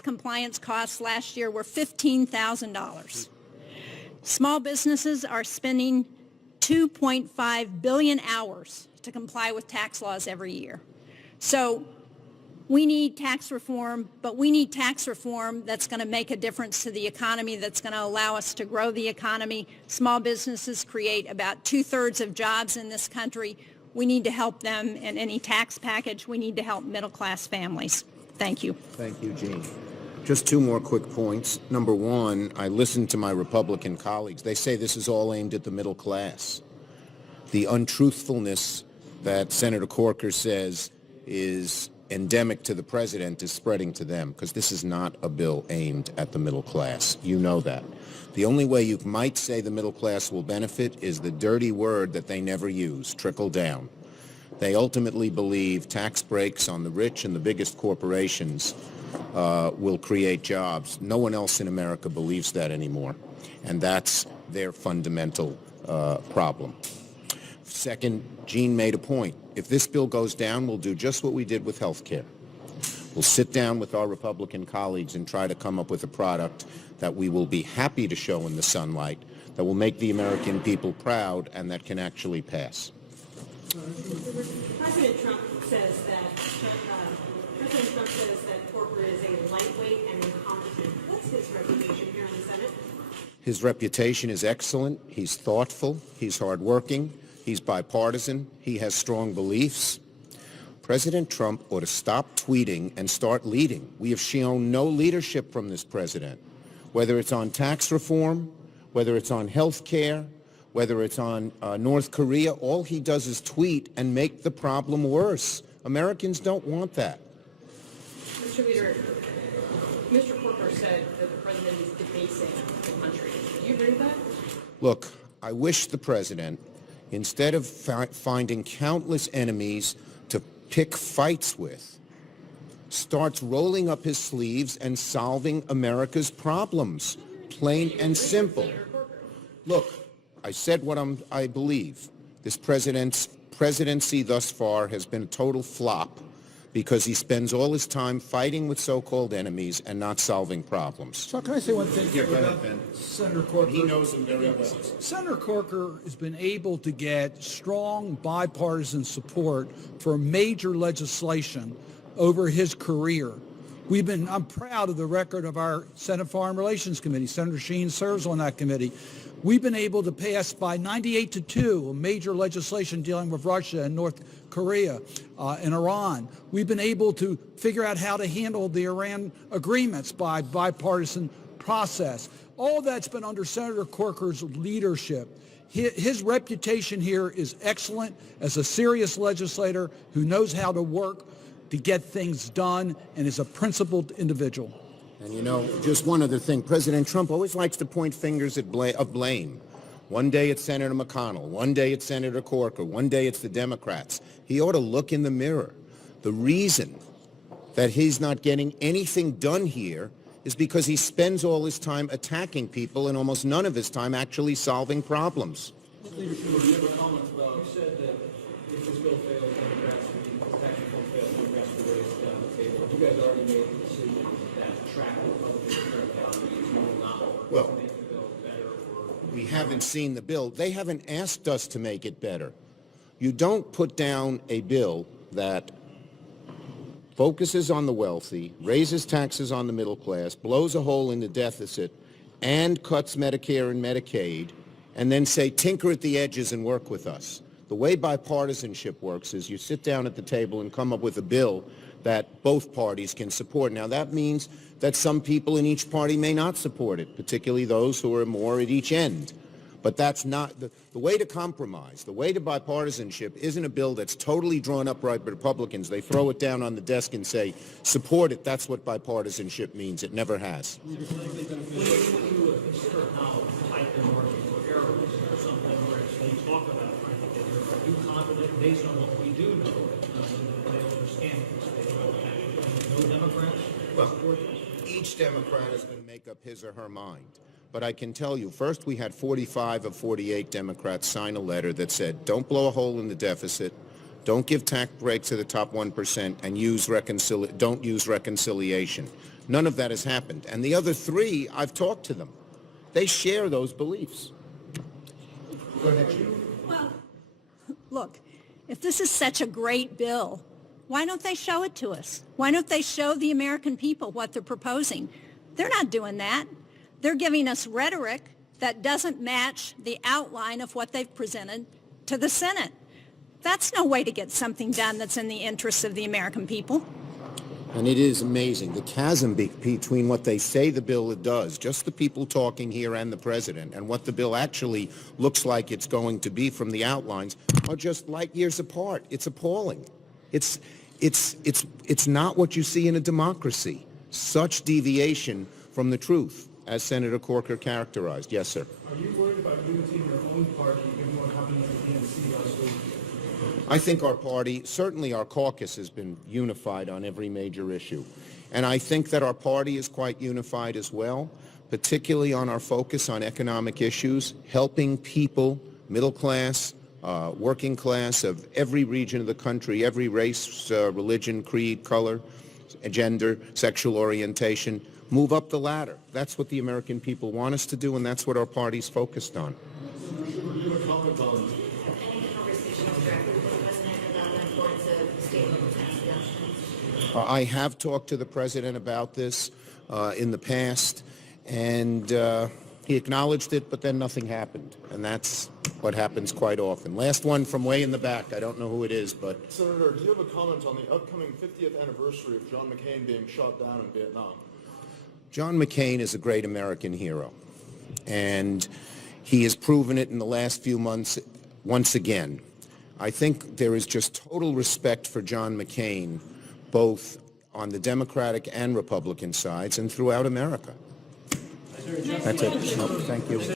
compliance costs last year were $15,000. Small businesses are spending 2.5 billion hours to comply with tax laws every year. So we need tax reform, but we need tax reform that's going to make a difference to the economy, that's going to allow us to grow the economy. Small businesses create about 2/3 of jobs in this country. We need to help them in any tax package. We need to help middle-class families. Thank you. Thank you, Jean. Just two more quick points. Number one, I listened to my Republican colleagues. They say this is all aimed at the middle class. The untruthfulness that Senator Corker says is endemic to the president is spreading to them, because this is not a bill aimed at the middle class. You know that. The only way you might say the middle class will benefit is the dirty word that they never use, trickle down. They ultimately believe tax breaks on the rich and the biggest corporations will create jobs. No one else in America believes that anymore, and that's their fundamental problem. Second, Jean made a point. If this bill goes down, we'll do just what we did with health care. We'll sit down with our Republican colleagues and try to come up with a product that we will be happy to show in the sunlight, that will make the American people proud, and that can actually pass. President Trump says that Corker is a lightweight and incompetent. What's his reputation here in the Senate? His reputation is excellent. He's thoughtful. He's hardworking. He's bipartisan. He has strong beliefs. President Trump ought to stop tweeting and start leading. We have shown no leadership from this president, whether it's on tax reform, whether it's on health care, whether it's on North Korea. All he does is tweet and make the problem worse. Americans don't want that. Mr. Leader, Mr. Corker said that the president is debasing the country. Do you agree with that? Look, I wish the president, instead of finding countless enemies to pick fights with, starts rolling up his sleeves and solving America's problems, plain and simple. Look, I said what I believe. This president's presidency thus far has been a total flop because he spends all his time fighting with so-called enemies and not solving problems. So can I say one thing? Yeah, go ahead, Ben. Senator Corker. He knows him very well. Senator Corker has been able to get strong bipartisan support for major legislation over his career. I'm proud of the record of our Senate Foreign Relations Committee. Senator Sheen serves on that committee. We've been able to pass by 98-2 a major legislation dealing with Russia and North Korea and Iran. We've been able to figure out how to handle the Iran agreements by bipartisan process. All that's been under Senator Corker's leadership. His reputation here is excellent as a serious legislator who knows how to work to get things done and is a principled individual. And you know, just one other thing. President Trump always likes to point fingers of blame. One day it's Senator McConnell. One day it's Senator Corker. One day it's the Democrats. He ought to look in the mirror. The reason that he's not getting anything done here is because he spends all his time attacking people and almost none of his time actually solving problems. Leader Schumer, you have a comment about, you said that if this bill fails, Democrats, the tax reform fails, Democrats will raise it down the table. You guys already made the decision that track Republican current economy is no longer Well, to make the bill better or... We haven't seen the bill. They haven't asked us to make it better. You don't put down a bill that focuses on the wealthy, raises taxes on the middle class, blows a hole in the deficit, and cuts Medicare and Medicaid, and then say, tinker at the edges and work with us. The way bipartisanship works is you sit down at the table and come up with a bill that both parties can support. Now, that means that some people in each party may not support it, particularly those who are more at each end. But that's not the way to compromise. The way to bipartisanship isn't a bill that's totally drawn up by Republicans. They throw it down on the desk and say, support it. That's what bipartisanship means. It never has. When you consider how tight they're working for errors or something where they talk about trying to get rid of, are you confident based on what we do know that they understand this? No Democrats support this? Each Democrat is going to make up his or her mind. But I can tell you, first we had 45 of 48 Democrats sign a letter that said, don't blow a hole in the deficit, don't give tax breaks to the top 1%, and don't use reconciliation. None of that has happened. And the other three, I've talked to them. They share those beliefs. Go ahead, Chief. Well, look, if this is such a great bill, why don't they show it to us? Why don't they show the American people what they're proposing? They're not doing that. They're giving us rhetoric that doesn't match the outline of what they've presented to the Senate. That's no way to get something done that's in the interests of the American people. And it is amazing, the chasm between what they say the bill does, just the people talking here and the president, and what the bill actually looks like it's going to be from the outlines are just light years apart. It's appalling. It's not what you see in a democracy. Such deviation from the truth, as Senator Corker characterized. Yes, sir. Are you worried about unity in your own party given what happened at the DNC last week? I think our party, certainly our caucus, has been unified on every major issue. And I think that our party is quite unified as well, particularly on our focus on economic issues, helping people, middle class, working class of every region of the country, every race, religion, creed, color, gender, sexual orientation, move up the ladder. That's what the American people want us to do, and that's what our party's focused on. I have talked to the president about this in the past, and he acknowledged it, but then nothing happened. And that's what happens quite often. Last one from way in the back. I don't know who it is, but... Senator, do you have a comment on the upcoming 50th anniversary of John McCain being shot down in Vietnam? John McCain is a great American hero, and he has proven it in the last few months once again. I think there is just total respect for John McCain, both on the Democratic and Republican sides and throughout America. That's it. Thank you.